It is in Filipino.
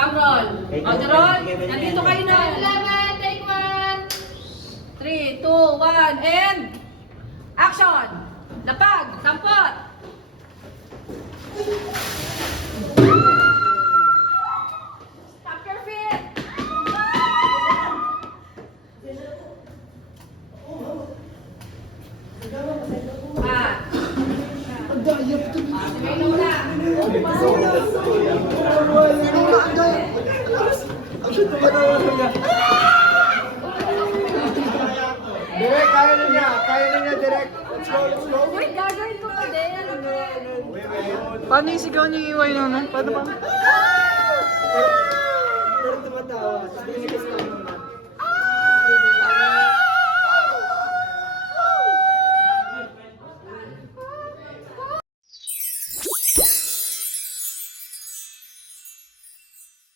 Camroll. On the roll. Nandito kayo na. 11, take 1. 3, 2, 1, and action! Lapag, tampot! Stop your feet! Sige mo na. Direk, kaya na niya, Direk. Let's go. Wait, gagawin ko pa din. Paano yung sigaw niyo iway na? Paano pa?